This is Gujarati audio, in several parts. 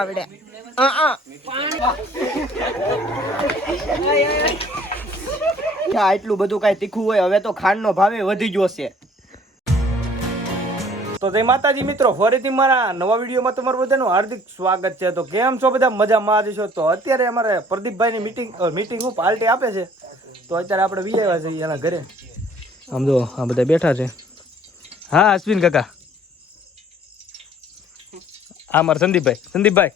આવડે. એટલું બધું કઈ તીખું હોય હવે તો ખાંડનો ભાવે વધી ગયો છે. તો જય માતાજી મિત્રો, ફરીથી મારા નવા વિડીયોમાં તમારું બધાનું હાર્દિક સ્વાગત છે. તો કેમ છો બધા? મજામાં જ છો? તો અત્યારે અમારે પ્રદીપભાઈની મીટિંગ પાર્ટી આપે છે. તો અત્યારે આપણે વી આવ્યા છીએ એના ઘરે. આમ જો આ બધા બેઠા છે. હા અશ્વિન કાકા, આ મારા સંદીપભાઈ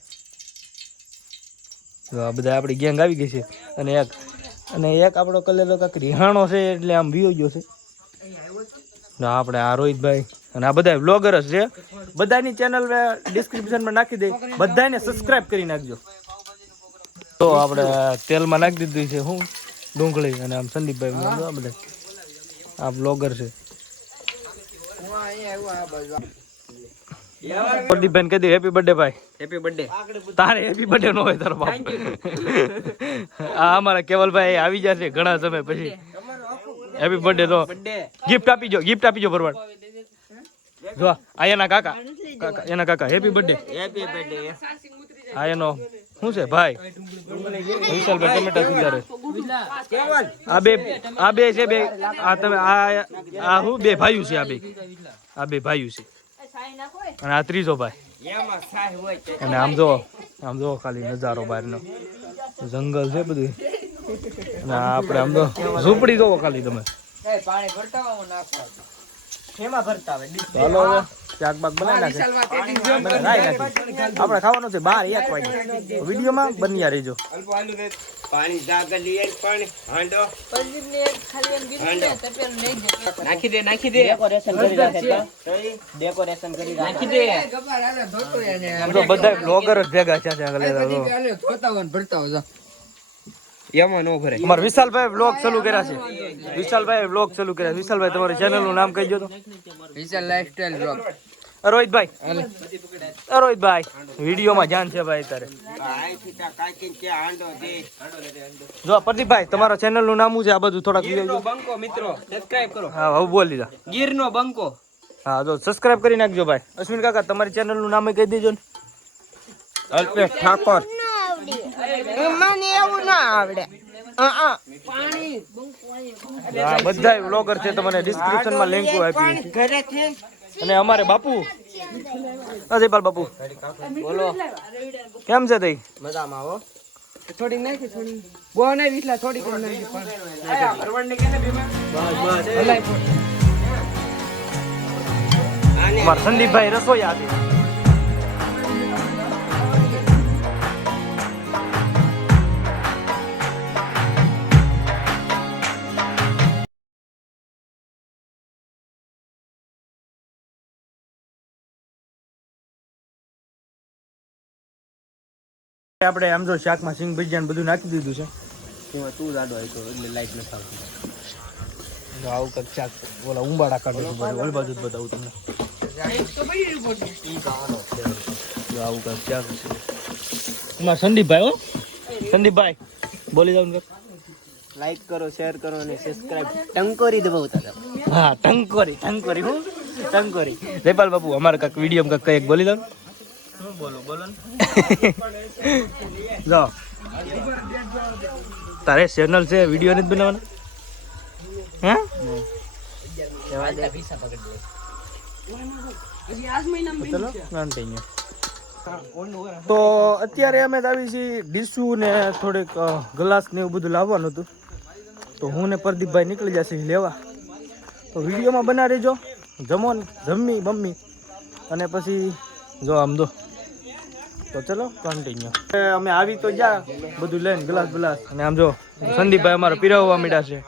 તો આ બધા આપણી ગેંગ આવી ગઈ છે. અને એક આપણો કલેલો કાંક રિહાણો છે એટલે આમ વિયો ગયો છે. આપણે આ રોહિતભાઈ અને આ બધા વ્લોગર જ છે. બધાની ચેનલ ડિસ્ક્રિપ્શનમાં નાખી દે, બધાને સબસ્ક્રાઇબ કરી નાખજો. તો આપણે તેલમાં નાખી દીધું છે હું ડુંગળી, અને આમ સંદીપભાઈ આ બધા આ વ્લોગર છે. પ્રદીપભાઈ કહી દે હેપી બર્થડે ભાઈ. Happy birthday. તારે હેપી બર્થડે નો હોય તારો બાપ. આ અમારા કેવલભાઈ આવી જશે ઘણા સમય પછી. Happy birthday. તો ગિફ્ટ આપીજો ભરવાડ. જો આ એના કાકા હેપી બર્થડે. આ એનો શું છે ભાઈ? વિશાલભાઈ ટમેટા સુધારે. આ બે છે, બે આ તમે આ હું બે ભાઈઓ છે. આ બે ભાઈઓ છે અને આ ત્રીજો ભાઈ. અને આમ જો ખાલી નજારો બહારનો જંગલ છે બધું. અને આપણે આમ તો ઝૂંપડી જોવો ખાલી તમે. ચાલો હવે શાક બાક બનાવી નાખે. આપણે ખાવાનું છે 12-1 વાગે. વિડીયોમાં બન્યા રહેજો. નાખી દે. બધા બ્લોગર જ ભેગા છે. અમારા વિશાલભાઈ વ્લોગ ચાલુ કર્યા છે. વિશાલભાઈ તમારી ચેનલ નું નામ કહી દો તો. વિશાલ લાઈફસ્ટાઈલ બ્લોગ. રોહિતભાઈ વિડીયોમાં ધ્યાન છે ભાઈ તારે. જો પ્રદીપભાઈ તમારા ચેનલ નું નામ શું છે? આ બધું થોડાક બંકો મિત્રો સબસ્ક્રાઇબ કરો. હા હવે બોલી દીધા. ગીરનો બંકો. હા જો સબસ્ક્રાઇબ કરી નાખજો ભાઈ. અશ્વિન કાકા તમારી ચેનલ નું નામ કહી દેજો ને. અલ્પેશ ઠાકોર. મને એવું ના આવડે. બધા વ્લોગર છે, તમને ડિસ્ક્રિપ્શનમાં લિંક આપી છે. અને અમારે બાપુ જયપાલ બાપુ બોલો કેમ છે તઈ? મજામાં હો. થોડી નાખી, થોડી બહુ નહીં વિટલા, થોડી કમ નાખી. મારા સંદીપભાઈ રસોઈ આપી. આપણે આમ જો શાકમાં સિંગ ભજીયા બધું નાખી દીધું છે. એમાં તું જાડો આવ્યો એટલે લાઈટ નથી આવતી. આવું કંઈક શાક ઓલા ઉંબાડા કાઢું છું. ઓલી બાજુ જ બતાવું તમને. આવું કંઈક શાક છે. એમાં સંદીપભાઈ હો, સંદીપભાઈ બોલી જાવ ને. લાઈક કરો, શેર કરો અને સબસ્ક્રાઇબ ટંકોરી દબાવતા હતા. હા ટંકોરી હું ટંકોરી. જયપાલ બાપુ અમારે કાંઈક વિડીયો કંઈક બોલી જાવ. બોલો ને. જો તારે ચેનલ છે, વિડીયો નથી બનાવવાના? તો અત્યારે અમે આવી છીએ ડીશુ ને થોડીક ગ્લાસ ને એવું બધું લાવવાનું હતું. તો હું ને પ્રદીપભાઈ નીકળી જશે લેવા. તો વિડીયોમાં બના રહેજો. જમો ને જમી બમ્મી અને પછી જો આમ દો. તો ચલો કન્ટિન્યુ. અમે આવી તો જા બધું લઈને ગ્લાસ અને આમ જો સંદીપભાઈ અમારે પીરવવા માંડ્યા છે.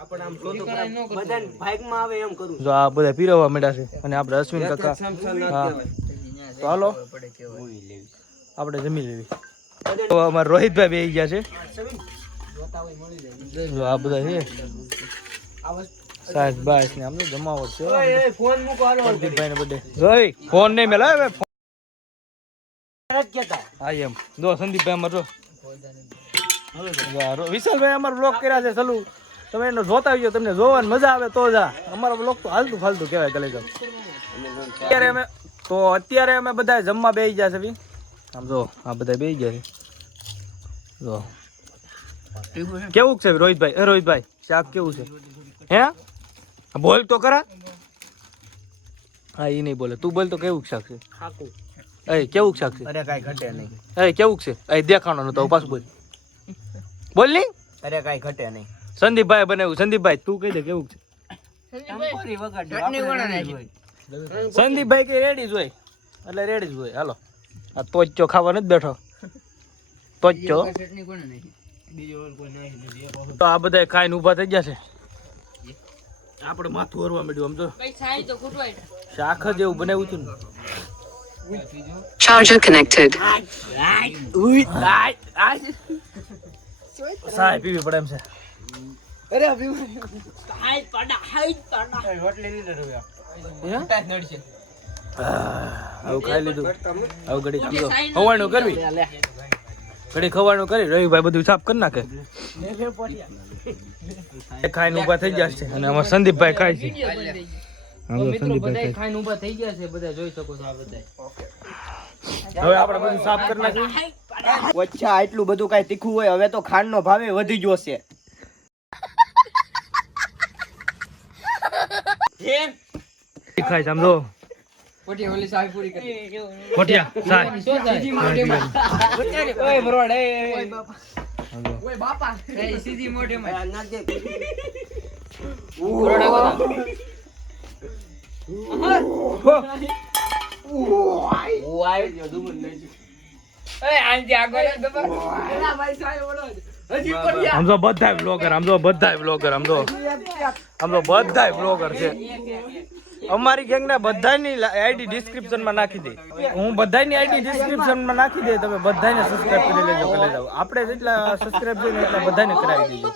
જો આ બધા પીરવવા માંડ્યા છે. અને આપણે અશ્વિન કાકા. હા તો હાલો આપણે જમી લેવી. તો અમારે રોહિતભાઈ બેસી ગયા છે. જો આ બધા છે સાહેબ બાસ ને આમ જમાવટ છે. પ્રદીપભાઈ ને બર્થડે જોઈ ફોન નહીં મેલા હવે. હા એમ જો સંદીપભાઈ અમારે જો વિશાલભાઈ અમારો બ્લોગ કર્યા છે ચાલુ. તમે એને જોતા આવજો, તમને જોવાની મજા આવે તો જા. અમારો બ્લોગ તો હાલતું ફાલતું કહેવાય. ગલે જાવ અત્યારે અમે બધા જમવા બેસી ગયા છે. આમ જો આ બધા બેસી ગયા છે જો કેવું છે રોહિતભાઈ? રોહિતભાઈ શાક કેવું છે? હે બોલ તો ખરા. હા એ નહીં બોલે, તું બોલ તો કેવું શાક છે? એ કેવું શાક છે? અરે કાઈ ઘટે નહીં. એ કેવું છે? એ દેખાણો નતો પાછું બોલ. બોલ નહીં. અરે કાઈ ઘટે નહીં. સંદીપભાઈ બનાવ્યું. સંદીપભાઈ તું કહી દે કેવું છે? સંદીપભાઈ કે રેડી જ હોય એટલે રેડી જ હોય. હાલો આ તોચ્ચો ખાવા નથી બેઠો. તોચ્ચો તો આ બધા ખાઈને ઊભા થઈ ગયા છે. આપણે માથું હરવા માંડ્યું. આમ તો શાખ જ એવું બનાવ્યું હતું ને. Charger connected. સાય પીવી પડે એમ છે. અરે અભિમાન આવું ખાઈ લીધું. આવું ઘડી ખવાણું કરવી. ઘડી ખવાણું કરી રવિભાઈ બધું સાફ કરી નાખે. ખાઈને ઊભા થઈ ગયા છે અને અમારા સંદીપભાઈ ખાય છે. ખાઈને ઊભા થઈ ગયા છે બધા, જોઈ શકો છો આ બધા. હવે આપણે બધું સાફ કરી નાખીએ. વચ્ચે આટલું બધું કાઈ તીખું હોય, હવે તો ખાંડનો ભાવે વધી ગયો છે. ખાય છે આમ જો. પોટી ઓલી સાવી પૂરી કરી. કોઠિયા સાય. શું થાય? ઓય ભરવાડ, ઓય બાપા, એ સીધી મોઢે માં ના દે. ભરવાડ આવો. આમ તો બધાય બ્લોગર, આમ તો બધાય બ્લોગર, આમ તો બધાય બ્લોગર છે. અમારી ગેંગના બધાની આઈડી ડિસ્ક્રિપ્શનમાં નાખી દે. હું બધાની આઈડી ડિસ્ક્રિપ્શનમાં નાખી દે. તમે બધાને સબસ્ક્રાઇબ કરી લેજો, કરી જાવ. આપણે જેટલા સબસ્ક્રાઇબ છે ને એટલા બધાને કરાવી દેજો.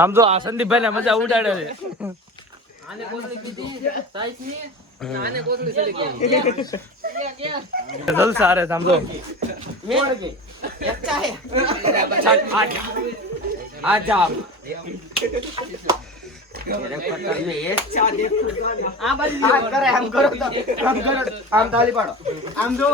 આમ તો આ સંદીપભાઈ ને મજા ઉડાડે છે. આને કોસળી કીધી સાઈસ ની, આને કોસળી ચલી ગઈ. જલસા રે આમ તો. આજા આમ કરો તો આમ તાલી પાડો. આમ જો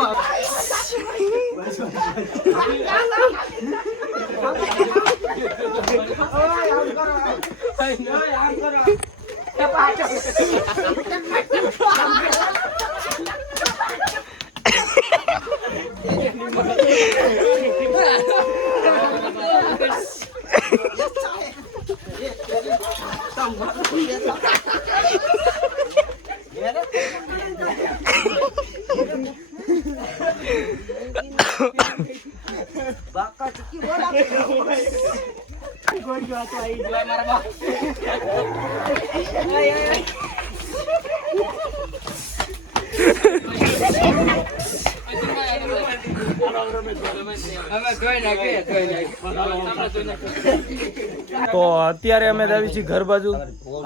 તો અત્યારે અમે આવી છીએ ઘર બાજુ.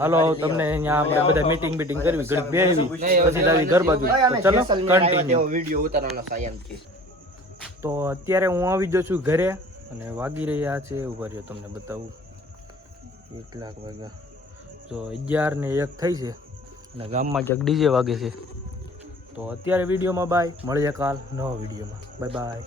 હાલો તમને અહીંયા આપણે બધા મીટિંગ કરવી, ઘડી બેહવી, પછી આવી ઘર બાજુ. તો ચલો કન્ટિન્યુ વિડિયો ઉતારવાનો છે એમ કે. તો અત્યારે હું આવી ગયો છું ઘરે અને વાગી રહ્યા છે, ઉભા રહ્યો તમને બતાવું. 1 લાખ વાગ્યા જો 11 ને 1 થઈ છે અને ગામમાં ક્યાંક ડીજે વાગે છે. તો અત્યારે વિડીયોમાં બાય, મળીએ કાલ નવા વિડીયોમાં. Bye bye.